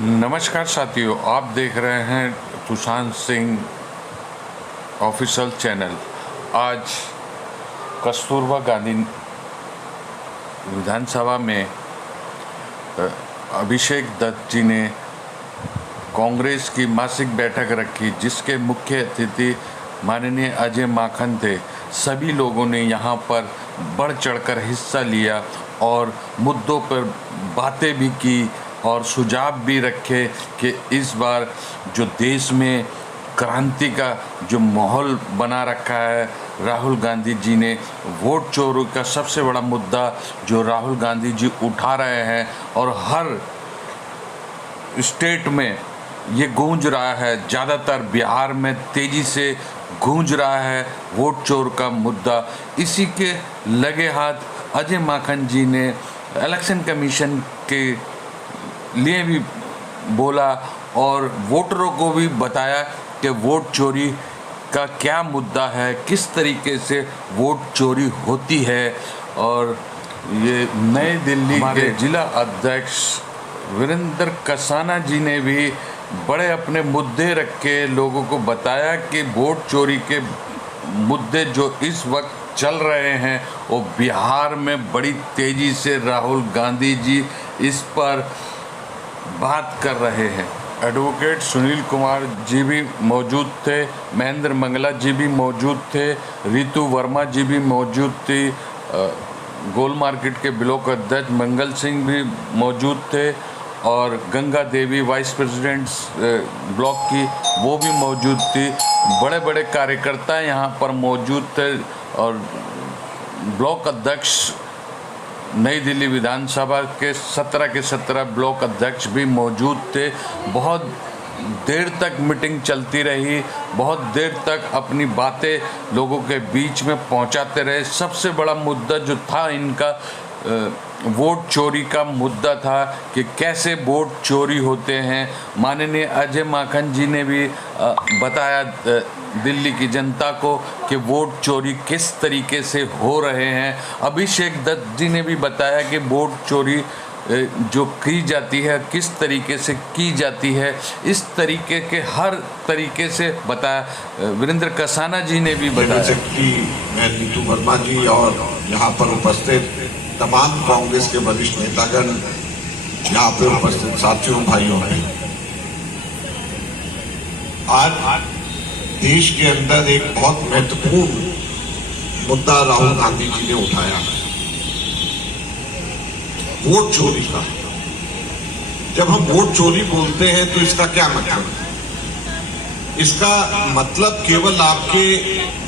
नमस्कार साथियों, आप देख रहे हैं तुषार सिंह ऑफिशियल चैनल। आज कस्तूरबा गांधी विधानसभा में अभिषेक दत्त जी ने कांग्रेस की मासिक बैठक रखी, जिसके मुख्य अतिथि माननीय अजय माकन थे। सभी लोगों ने यहां पर बढ़ चढ़कर हिस्सा लिया और मुद्दों पर बातें भी की और सुझाव भी रखे कि इस बार जो देश में क्रांति का जो माहौल बना रखा है, राहुल गांधी जी ने वोट चोरी का सबसे बड़ा मुद्दा जो राहुल गांधी जी उठा रहे हैं और हर स्टेट में ये गूंज रहा है, ज़्यादातर बिहार में तेज़ी से गूंज रहा है वोट चोर का मुद्दा। इसी के लगे हाथ अजय माकन जी ने इलेक्शन कमीशन के लिए भी बोला और वोटरों को भी बताया कि वोट चोरी का क्या मुद्दा है, किस तरीके से वोट चोरी होती है। और ये नई दिल्ली के जिला अध्यक्ष वीरेंद्र कसाना जी ने भी बड़े अपने मुद्दे रख के लोगों को बताया कि वोट चोरी के मुद्दे जो इस वक्त चल रहे हैं वो बिहार में बड़ी तेज़ी से राहुल गांधी जी इस पर बात कर रहे हैं। एडवोकेट सुनील कुमार जी भी मौजूद थे, महेंद्र मंगला जी भी मौजूद थे, रितु वर्मा जी भी मौजूद थी, गोल मार्केट के ब्लॉक अध्यक्ष मंगल सिंह भी मौजूद थे और Ganga Devi vice president block की वो भी मौजूद थी। बड़े बड़े कार्यकर्ता यहाँ पर मौजूद थे और ब्लॉक अध्यक्ष नई दिल्ली विधानसभा के 17 ब्लॉक अध्यक्ष भी मौजूद थे। बहुत देर तक मीटिंग चलती रही, बहुत देर तक अपनी बातें लोगों के बीच में पहुंचाते रहे। सबसे बड़ा मुद्दा जो था इनका वोट चोरी का मुद्दा था कि कैसे वोट चोरी होते हैं। माननीय अजय माकन जी ने भी बताया दिल्ली की जनता को कि वोट चोरी किस तरीके से हो रहे हैं। अभिषेक दत्त जी ने भी बताया कि वोट चोरी जो की जाती है किस तरीके से की जाती है। इस तरीके के हर तरीके से बताया। वीरेंद्र कसाना जी ने भी बताया। मैं रितु वर्मा जी और यहाँ पर उपस्थित तमाम कांग्रेस के वरिष्ठ नेतागण, यहाँ पे उपस्थित साथियों भाइयों हैं, आज देश के अंदर एक बहुत महत्वपूर्ण मुद्दा राहुल गांधी जी ने उठाया है, वोट चोरी का। जब हम वोट चोरी बोलते हैं तो इसका क्या मतलब है? इसका मतलब केवल आपके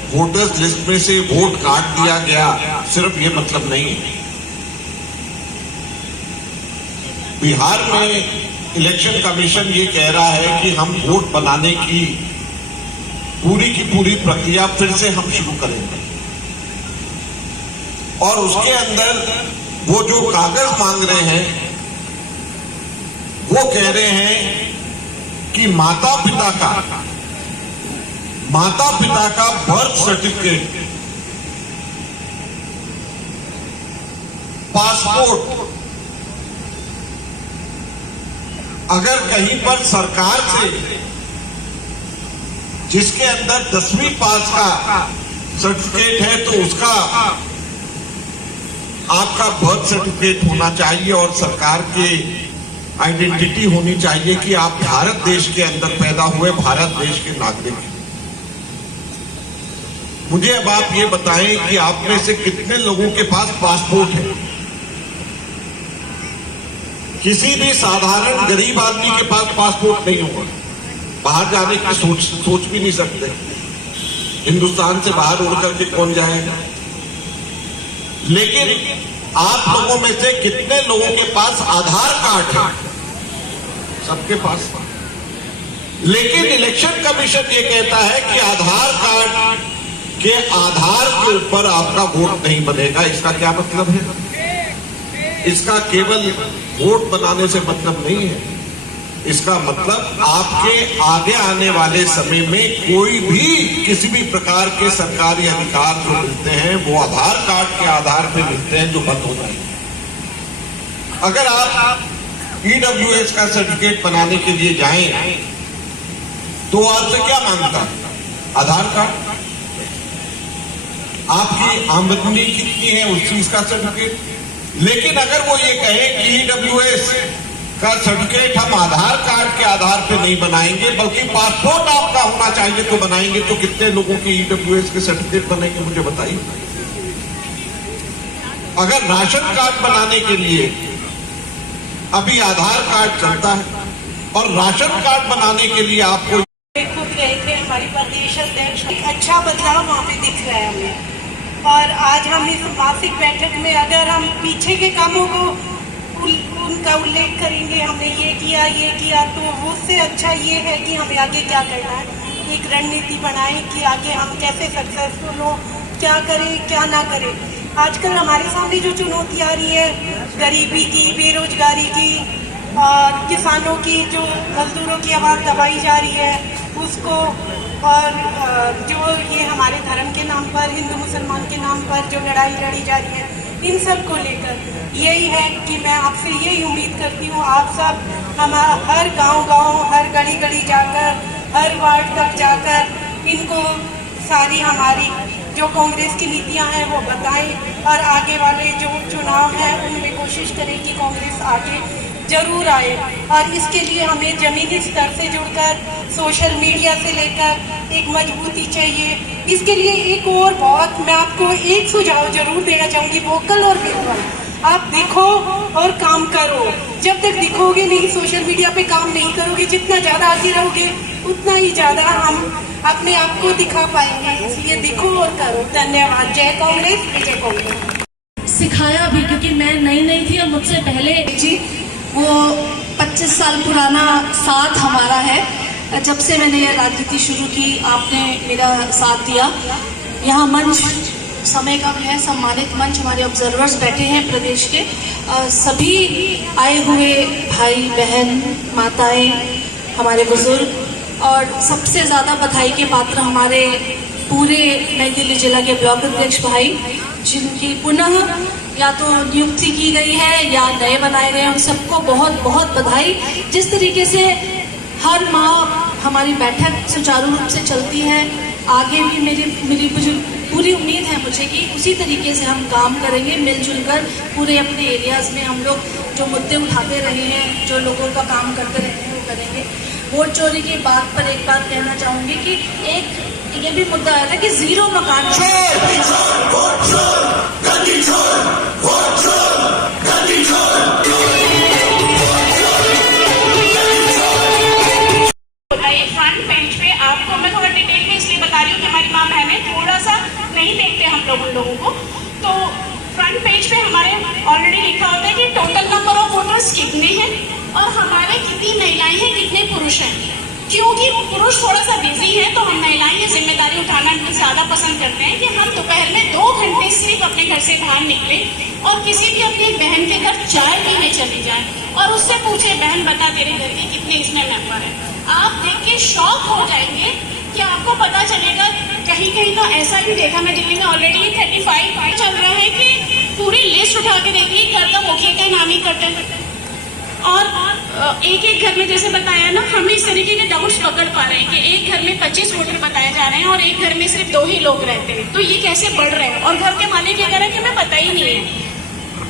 वोटर्स लिस्ट में से वोट काट दिया गया, सिर्फ ये मतलब नहीं है। बिहार में इलेक्शन कमीशन ये कह रहा है कि हम वोट बनाने की पूरी प्रक्रिया फिर से हम शुरू करेंगे और उसके अंदर वो जो कागज मांग रहे हैं वो कह रहे हैं कि माता पिता का बर्थ सर्टिफिकेट, पासपोर्ट, अगर कहीं पर सरकार से जिसके अंदर 10वीं पास का सर्टिफिकेट है तो उसका आपका बर्थ सर्टिफिकेट होना चाहिए और सरकार की आइडेंटिटी होनी चाहिए कि आप भारत देश के अंदर पैदा हुए, भारत देश के नागरिक हैं। मुझे अब आप ये बताएं कि आप में से कितने लोगों के पास पासपोर्ट है? किसी भी साधारण गरीब आदमी के पास पासपोर्ट नहीं होगा, बाहर जाने की सोच भी नहीं सकते। हिंदुस्तान से बाहर उड़ करके कौन जाएगा? लेकिन आप लोगों में से कितने लोगों के पास आधार कार्ड है? सबके पास। लेकिन इलेक्शन कमीशन ये कहता है कि आधार कार्ड के आधार के ऊपर आपका वोट नहीं बनेगा। इसका क्या मतलब है? इसका केवल वोट बनाने से मतलब नहीं है, इसका मतलब आपके आगे आने वाले समय में कोई भी किसी भी प्रकार के सरकारी अधिकार जो मिलते हैं वो आधार कार्ड के आधार पे मिलते हैं, जो बंद हो जाएंगे। अगर आप ईडब्ल्यूएस का सर्टिफिकेट बनाने के लिए जाएं तो आपसे क्या मांगता है? आधार कार्ड, आपकी आमदनी कितनी है उस चीज का सर्टिफिकेट। लेकिन अगर वो ये कहे कि ईडब्ल्यूएस का सर्टिफिकेट हम आधार कार्ड के आधार पे नहीं बनाएंगे बल्कि पासपोर्ट आपका होना चाहिए तो बनाएंगे, तो कितने लोगों के ईडब्ल्यूएस के सर्टिफिकेट बनेंगे मुझे बताइए। अगर राशन कार्ड बनाने के लिए अभी आधार कार्ड चलता है और राशन कार्ड बनाने के लिए आपको खुद गए थे हमारे प्रदेश अध्यक्ष, एक अच्छा बदलाव वहाँ पे दिख रहा है हमें। और आज हम इस मासिक बैठक में अगर हम पीछे के कामों को उनका उल्लेख करेंगे, हमने ये किया, तो उससे अच्छा ये है कि हमें आगे क्या करना है, एक रणनीति बनाएं कि आगे हम कैसे सक्सेसफुल हो, क्या करें क्या ना करें। आजकल हमारे सामने जो चुनौती आ रही है, गरीबी की, बेरोजगारी की और किसानों की, जो मजदूरों की आवाज़ दबाई जा रही है उसको, और जो ये हमारे धर्म के नाम पर, हिंदू मुसलमान के नाम पर जो लड़ाई लड़ी जा रही है, इन सब को लेकर यही है कि मैं आपसे यही उम्मीद करती हूँ आप सब हम हर गांव हर गली जाकर, हर वार्ड तक जाकर इनको सारी हमारी जो कांग्रेस की नीतियां हैं वो बताएं और आगे वाले जो चुनाव हैं उनमें कोशिश करें कि कांग्रेस आगे जरूर आए। और इसके लिए हमें जमीनी स्तर से जुड़कर, सोशल मीडिया से लेकर एक मजबूती चाहिए। इसके लिए एक और बहुत मैं आपको एक सुझाव जरूर देना चाहूँगी, वोकल और विजुअल। आप दिखो और काम करो। जब तक दिखोगे नहीं, सोशल मीडिया पे काम नहीं करोगे, जितना ज़्यादा आगे रहोगे उतना ही ज़्यादा हम अपने आप को दिखा पाएंगे। इसलिए दिखो और करो। धन्यवाद। जय कांग्रेस, विजय कांग्रेस। सिखाया भी, क्योंकि मैं नई थी और मुझसे पहले जी वो 25 साल पुराना साथ हमारा है। जब से मैंने ये राजनीति शुरू की आपने मेरा साथ दिया। यहाँ मंच समय कम है, सम्मानित मंच, हमारे ऑब्जर्वर्स बैठे हैं प्रदेश के, सभी आए हुए भाई बहन माताएं, हमारे बुजुर्ग, और सबसे ज़्यादा बधाई के पात्र हमारे पूरे नई दिल्ली जिला के ब्लॉक अध्यक्ष भाई, जिनकी पुनः या तो नियुक्ति की गई है या नए बनाए गए हैं, उन सबको बहुत बहुत बधाई। जिस तरीके से हर माह हमारी बैठक सुचारू रूप से चलती है, आगे भी मेरी पूरी उम्मीद है मुझे कि उसी तरीके से हम काम करेंगे मिलजुल कर। पूरे अपने एरियाज़ में हम लोग जो मुद्दे उठाते रहे हैं, जो लोगों का काम करते रहे हैं, वो करेंगे। वोट चोरी की बात पर एक बात कहना चाहूँगी कि एक ये भी मुद्दा आया था कि 0 मकान फ्रंट पेज पे आपको मैं थोड़ा डिटेल में इसलिए बता रही हूँ कि हमारी माँ बहनें थोड़ा सा नहीं देखते हम लोग उन लोगों को। तो फ्रंट पेज पे हमारे ऑलरेडी लिखा होता है कि टोटल नंबर ऑफ वोटर्स कितने हैं और हमारे कितनी महिलाएं हैं, कितने पुरुष हैं। क्योंकि पुरुष थोड़ा सा बिजी है तो हम महिलाएं ये जिम्मेदारी उठाना ज़्यादा पसंद करते हैं कि हम दोपहर में 2 घंटे सिर्फ अपने घर से बाहर निकले और किसी भी अपनी बहन के घर चाय पीने चली जाए और उससे पूछे, बहन बता तेरे घर के कितने इसमें मेंबर हैं। आप देख के शॉक हो जाएंगे कि आपको पता चलेगा। कहीं कहीं तो ऐसा भी देखा मैं दिल्ली में ऑलरेडी 35 चल रहा है कि पूरी लिस्ट उठा के देखिए, घर का मुखिया का नाम ही करते हैं। और एक घर में जैसे बताया ना, हम इस तरीके के डाउट्स पकड़ पा रहे हैं कि एक घर में 25 वोटर बताए जा रहे हैं और एक घर में सिर्फ 2 ही लोग रहते हैं, तो ये कैसे बढ़ रहे हैं। और घर के मालिक ये कह रहे हैं कि हमें पता ही नहीं है।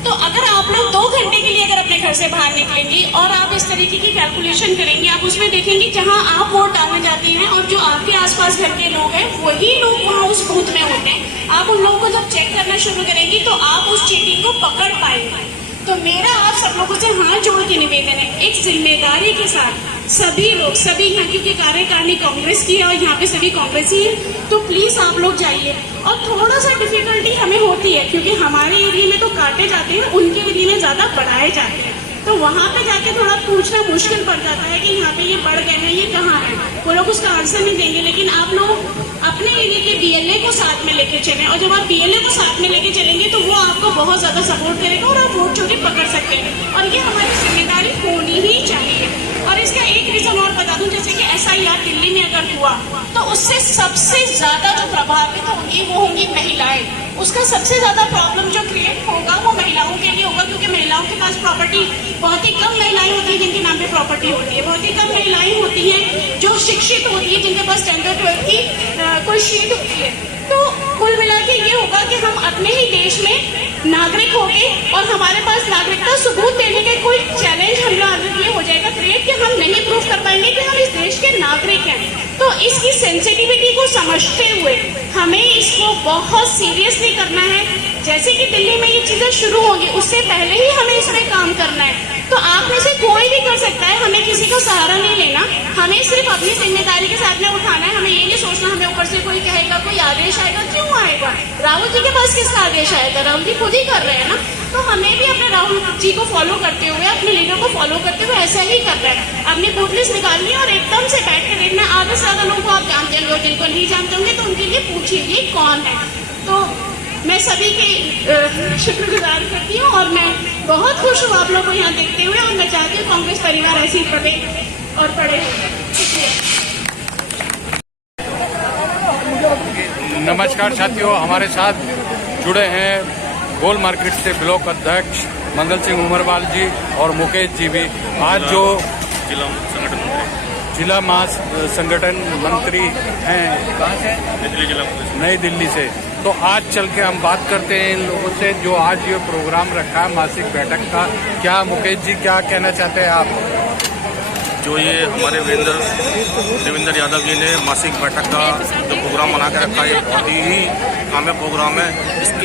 तो अगर आप लोग 2 घंटे के लिए अगर अपने घर से बाहर निकलेंगे और आप इस तरीके की कैलकुलेशन करेंगे, आप उसमें देखेंगे जहां आप वोट डालने जाते हैं और जो आपके आसपास घर के लोग हैं वही लोग वहां उस बूथ में होते हैं। आप उन लोगों को जब चेक करना शुरू करेंगे तो आप उस चीटिंग को पकड़ पाएंगे। तो मेरा आप सब लोगों से हाथ जोड़ के निवेदन है, एक जिम्मेदारी के साथ सभी लोग, सभी यहाँ क्योंकि कार्यकारिणी कांग्रेस की है और यहाँ पे सभी कांग्रेसी है, तो प्लीज आप लोग जाइए। और थोड़ा सा डिफिकल्टी हमें होती है क्योंकि हमारे एरिया में तो काटे जाते हैं, उनके एरिया में ज्यादा बढ़ाए जाते हैं, तो वहाँ पे जाके थोड़ा पूछना मुश्किल पड़ जाता है कि यहाँ पे ये बढ़ गए हैं, ये कहाँ है। वो लोग उसका आंसर नहीं देंगे। लेकिन आप लोग अपने एरिया के BLA को साथ में लेके चलें और जब आप BLA को साथ में लेके चलेंगे तो वो आपको बहुत ज्यादा सपोर्ट करेगा और आप वोट चोरी पकड़ सकते हैं। और ये हमारी जिम्मेदारी होनी ही चाहिए। और इसका एक रीजन और बता दूं, जैसे कि SIR दिल्ली में अगर हुआ तो उससे सबसे ज्यादा जो प्रभावित होंगी वो होंगी महिलाएं। उसका सबसे ज्यादा प्रॉब्लम जो क्रिएट होगा वो महिलाओं के लिए होगा, क्योंकि महिलाओं के पास प्रॉपर्टी, बहुत ही कम महिलाएं होती हैं जिनके नाम पे प्रॉपर्टी होती है, बहुत ही कम महिलाएं होती हैं जो शिक्षित होती है, जिनके पास स्टैंडर्ड 12 की कोई शीट होती है। तो कुल मिला के ये होगा कि हम अपने ही देश में नागरिक होंगे और हमारे पास नागरिकता सबूत देने के कोई चैलेंज हम लोग ये हो जाएगा क्रिएट कि हम नहीं प्रूव कर पाएंगे कि हम इस देश के नागरिक हैं। तो इसकी सेंसिटिविटी को समझते हुए हमें इसको बहुत सीरियसली करना है। जैसे कि दिल्ली में ये चीजें शुरू होंगी उससे पहले ही हमें इसमें काम करना है। तो आप में से कोई भी कर सकता है, हमें किसी को सहारा नहीं लेना, हमें सिर्फ अपनी जिम्मेदारी के साथ में उठाना है। हमें ये नहीं सोचना हमें ऊपर से कोई कहेगा, कोई आदेश आएगा। क्यों आएगा? राहुल जी के पास किसका आदेश आया था? राहुल जी खुद ही कर रहे हैं ना। तो हमें भी अपने राहुल जी को फॉलो करते हुए, अपने लीडर को फॉलो करते हुए ऐसा ही करना है। अपनी बूथ लिस्ट निकालनी है और एकदम से बैठ के देखना। आधे से ज्यादा लोगों को आप जानते होंगे, जिनको नहीं जानते होंगे तो उनके लिए पूछिए ये कौन है। तो मैं सभी की शुक्रगुजार करती हूँ और मैं बहुत खुश हूँ आप लोग को यहाँ देखते हुए, और मैं चाहती हूँ कांग्रेस परिवार ऐसे ही पढ़े और पढ़े। नमस्कार साथियों, हमारे साथ जुड़े हैं गोल मार्केट से ब्लॉक अध्यक्ष मंगल सिंह उमरवाल जी और मुकेश जी भी। आज जो जिला संगठन मंत्री हैं, कहाँ से? नई दिल्ली से। तो आज चल के हम बात करते हैं इन लोगों से जो आज ये प्रोग्राम रखा है मासिक बैठक का। क्या मुकेश जी क्या कहना चाहते हैं आप? जो ये हमारे देवेंद्र यादव जी ने मासिक बैठक का जो प्रोग्राम बना के रखा है, ये बहुत ही कामयाब प्रोग्राम है।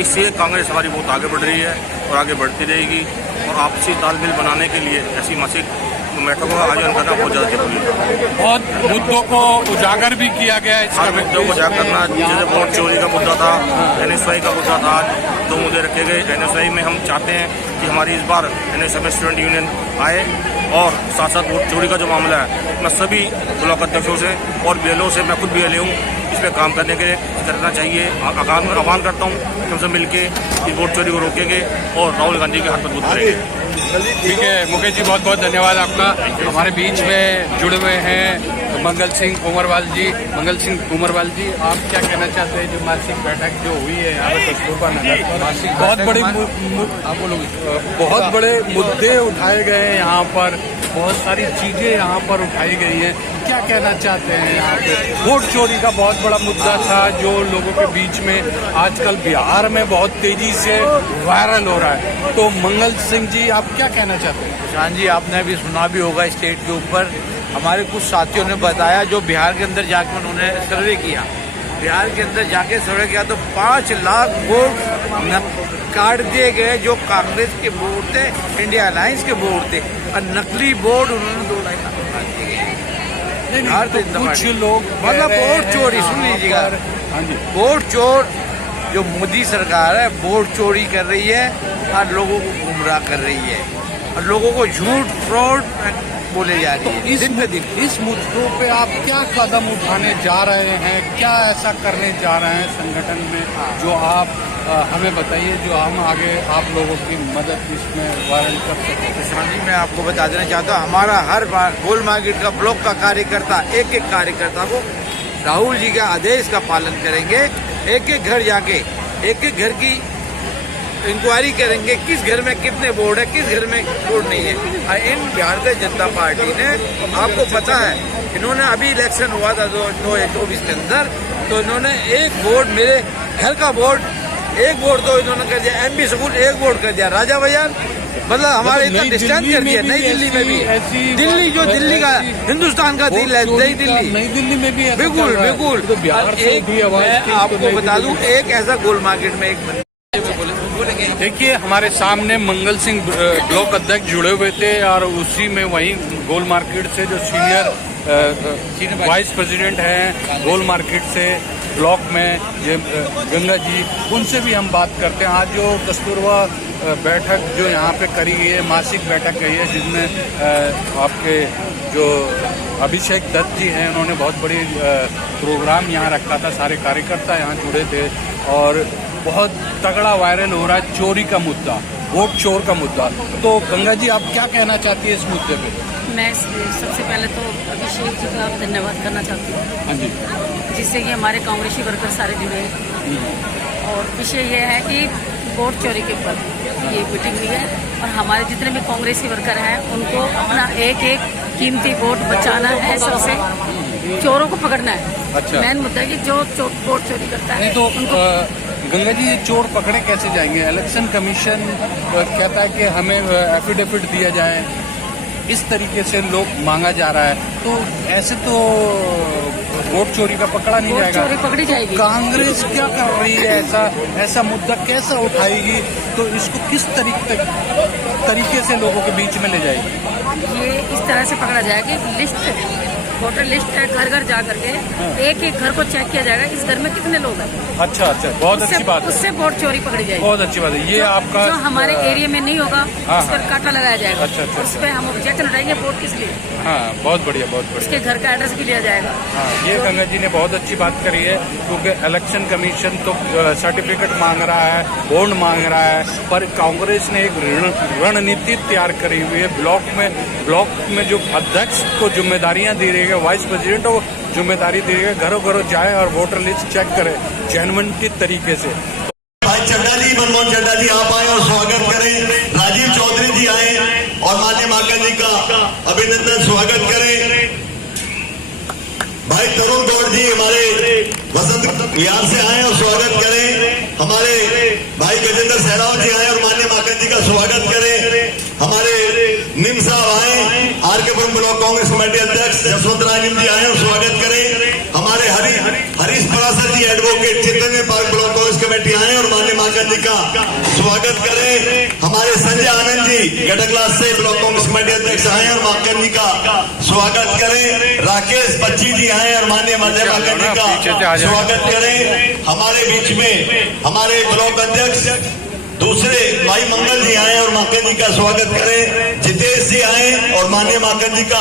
इससे कांग्रेस हमारी बहुत आगे बढ़ रही है और आगे बढ़ती रहेगी। और आपसी तालमेल बनाने के लिए ऐसी मासिक बैठकों का आयोजन करना बहुत ज़्यादा जरूरी है। बहुत मुद्दों को उजागर भी किया गया है। हर मुद्दों को उजागर करना, जैसे वोट चोरी का मुद्दा था, NSY का मुद्दा था, आज 2 मुद्दे रखे गए। NSY में हम चाहते हैं कि हमारी इस बार NSY में स्टूडेंट यूनियन आए, और साथ साथ वोट चोरी का जो मामला है, मैं सभी ब्लॉक अध्यक्षों से और BLO से, मैं खुद BLA हूँ, इस पर काम करने के लिए करना चाहिए। आह्वान करता हूँ कि हम सब मिलकर इस वोट चोरी को रोकेंगे और राहुल गांधी के हाथ मजबूत करेंगे। ठीक है मुकेश जी, बहुत बहुत धन्यवाद आपका। हमारे बीच में जुड़े हुए हैं मंगल सिंह उमरवाल जी। मंगल सिंह उमरवाल जी, आप क्या कहना चाहते हैं जो मासिक बैठक जो हुई है यहाँ पर कस्तूरबा नगर, बहुत बड़े मुद्दे उठाए गए हैं यहाँ पर, बहुत सारी चीजें यहाँ पर उठाई गई हैं, क्या कहना चाहते हैं यहाँ पे? वोट चोरी का बहुत बड़ा मुद्दा था जो लोगों के बीच में आजकल बिहार में बहुत तेजी से वायरल हो रहा है। तो मंगल सिंह जी आप क्या कहना चाहते हैं? शान जी, आपने अभी सुना भी होगा स्टेट के ऊपर, हमारे कुछ साथियों ने बताया जो बिहार के अंदर जाकर उन्होंने सर्वे किया। बिहार के अंदर जाके सर्वे किया तो 5 लाख वोट काट दिए गए जो कांग्रेस के वोट थे, इंडिया अलायंस के वोट थे, और नकली वोट उन्होंने 2 लाख काट दिए गए। कुछ लोग मतलब वोट चोरी, सुन लीजिएगा, हाँ जी, वोट चोर जो मोदी सरकार है वोट चोरी कर रही है और लोगों को गुमराह कर रही है और लोगों को झूठ फ्रॉड बोले जा रही है। इस मुद्दों पे आप क्या कदम उठाने जा रहे हैं, क्या ऐसा करने जा रहे हैं संगठन में जो आप हमें बताइए, जो हम आगे आप लोगों की मदद इसमें वायरल कर सकें? किसान जी, मैं आपको बता देना चाहता हूँ, हमारा हर बार गोल मार्केट का ब्लॉक का कार्यकर्ता, एक एक कार्यकर्ता को राहुल जी के आदेश का पालन करेंगे। एक एक घर जाके एक एक घर की इंक्वायरी करेंगे, किस घर में कितने वोट है, किस घर में वोट नहीं है। और इन भारतीय जनता पार्टी ने, आपको पता है, इन्होंने अभी इलेक्शन हुआ था 2024 के अंदर, तो इन्होंने एक वोट, मेरे घर का वोट, एक वोट तो इन्होंने कर दिया, MB स्कूल एक वोट कर दिया, राजा भैया, मतलब हमारे इतना डिस्टेंस कर दिया। नई दिल्ली में भी, दिल्ली जो दिल्ली का हिंदुस्तान का दिल है, नई दिल्ली में भी बिल्कुल बिल्कुल। मैं आपको बता दूं, एक ऐसा गोल मार्केट में एक देखिए हमारे सामने मंगल सिंह ब्लॉक अध्यक्ष जुड़े हुए थे और उसी में वहीं गोल मार्केट से जो सीनियर वाइस प्रेसिडेंट हैं गोल मार्केट से ब्लॉक में, ये गंगा जी, उनसे भी हम बात करते हैं। आज जो कस्तूरबा बैठक जो यहाँ पे करी गई है, मासिक बैठक गई है, जिसमें आपके जो अभिषेक दत्त जी हैं, उन्होंने बहुत बड़ी प्रोग्राम यहाँ रखा था, सारे कार्यकर्ता यहाँ जुड़े थे और बहुत तगड़ा वायरल हो रहा है चोरी का मुद्दा, वोट चोर का मुद्दा। तो गंगा जी आप क्या कहना चाहती है इस मुद्दे पे? मैं सबसे पहले तो अभिषेक जी का धन्यवाद करना चाहती हूँ। हाँ जी। जिससे कि हमारे कांग्रेसी वर्कर सारे जुड़े हैं। और विषय यह है कि वोट चोरी के ऊपर ये मीटिंग हुई है और हमारे जितने भी कांग्रेसी वर्कर हैं उनको अपना एक एक कीमती वोट बचाना है, सबसे चोरों को पकड़ना है। अच्छा। मेन मुद्दा है कि जो वोट चोरी करता है नहीं तो उनको गंगा जी, ये चोर पकड़े कैसे जाएंगे? इलेक्शन कमीशन कहता है कि हमें एफिडेविट दिया जाए, इस तरीके से लोग मांगा जा रहा है, तो ऐसे तो वोट चोरी का पकड़ा नहीं वोट जाएगा। चोरी पकड़ी जाएगी। कांग्रेस क्या कर रही है? ऐसा मुद्दा कैसा उठाएगी? तो इसको किस तरीके से लोगों के बीच में ले जाएगी? ये इस तरह से पकड़ा जाएगा कि लिस्ट, वोटर लिस्ट है, घर घर जा करके एक एक घर को चेक किया जाएगा, इस घर में कितने लोग हैं। अच्छा अच्छा, बहुत अच्छी बात है। उससे वोट चोरी पकड़ी जाएगी। बहुत अच्छी बात है ये आपका। जो हमारे एरिया में नहीं होगा उस पर काटा लगाया जाएगा। अच्छा, अच्छा, उस पर हम ऑब्जेक्शन उठाएंगे, वोट किस लिए। हाँ, बहुत बढ़िया, बहुत बढ़िया। उसके घर का एड्रेस भी लिया जाएगा। हाँ, ये गंगा जी ने बहुत अच्छी बात करी है, क्योंकि इलेक्शन कमीशन तो सर्टिफिकेट मांग रहा है, बॉन्ड मांग रहा है, पर कांग्रेस ने एक रणनीति तैयार करी हुई है। ब्लॉक में जो अध्यक्ष को जिम्मेदारियां दी रही है, वाइस प्रेसिडेंट को जिम्मेदारी दी रही है, घरों घरों जाए और वोटर लिस्ट चेक करे जेन्युइनिटी तरीके से। भाई चड्डा जी, मनमोहन चड्डा जी आप आए और स्वागत करें। राजीव चौधरी जी आए और माननीय माकन जी का अभिनंदन स्वागत करें। भाई तरुण गौड़ जी हमारे वसंत विहार से आए और स्वागत करें। हमारे भाई गजेंद्र सहराव जी आए और माननीय माकन जी का स्वागत करें। हमारे निम साहब आए, आर के पुरम ब्लॉक कांग्रेस कमेटी अध्यक्ष जसवंत राय निम जी आए और स्वागत करें। हमारे हरीश परासर जी एडवोकेट चैतन्य पार्क ब्लॉक कांग्रेस कमेटी आए और माननीय माकन जी का स्वागत करें। हमारे संजय आनंद जी गढ़कलास से ब्लॉक कांग्रेस कमेटी अध्यक्ष आए और माकन जी का स्वागत करें। राकेश बच्ची जी आए और माननीय माकन जी का स्वागत करें। हमारे बीच में हमारे ब्लॉक अध्यक्ष दूसरे भाई मंगल जी आए और माकन जी का स्वागत करें। जितेश जी आए और माननीय माकन जी का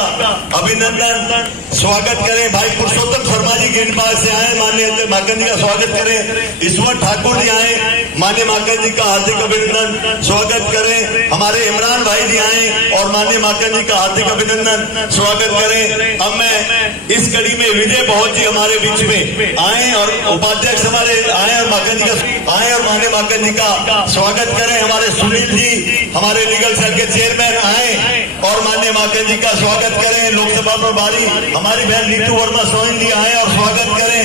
अभिनंदन स्वागत करें। भाई पुरुषोत्तम शर्मा जी ग्रीन पार्क से आए, माननीय माकन जी का स्वागत करें। ईश्वर ठाकुर जी आए, माननीय माकन जी का हार्दिक अभिनंदन स्वागत करें। हमारे इमरान भाई जी आए और माननीय माकन जी का हार्दिक अभिनंदन स्वागत करें। अब मैं इस कड़ी में विजय बहुत जी हमारे बीच में आए और उपाध्यक्ष हमारे आए और माकन जी का आए और माननीय माकन जी का स्वागत करें। हमारे सुनील जी हमारे लीगल सेल के चेयरमैन आए और माननीय माकन जी का स्वागत करें। लोकसभा प्रभारी हमारी बहन नीतू वर्मा सोइन जी आए और स्वागत करें।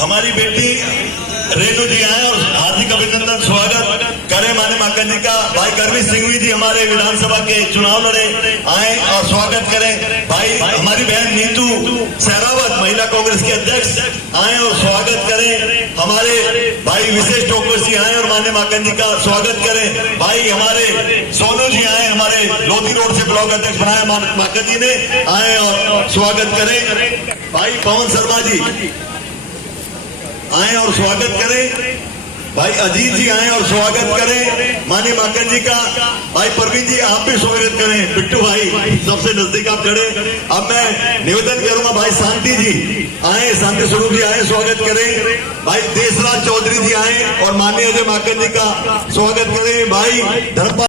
हमारी बेटी रेणु जी आए और हार्दिक अभिनंदन स्वागत करें। माननीय माकन जी का भाई करवी सिंघवी जी हमारे विधानसभा के चुनाव लड़े आए और स्वागत करें। भाई हमारी बहन नीतू सहरावत महिला कांग्रेस के अध्यक्ष आए और स्वागत करें। हमारे भाई विशेष टोकर जी आए और माननीय माकन जी का स्वागत करें। भाई हमारे सोनू जी आए, हमारे लोधी रोड से ब्लॉक अध्यक्ष बनाए माकन जी ने, आए और स्वागत करें। भाई पवन शर्मा जी आए और स्वागत करें। भाई अजीत जी आए और स्वागत करें माननीय माकन जी का। भाई परवीन जी आप भी स्वागत करें। बिट्टू भाई सबसे नजदीक आप खड़े। अब मैं निवेदन करूंगा भाई शांति जी आए, शांति स्वरूप जी आए, स्वागत करें। भाई देशराज चौधरी जी आए और माननीय अजय माकन जी का स्वागत करें। भाई धर्मपाल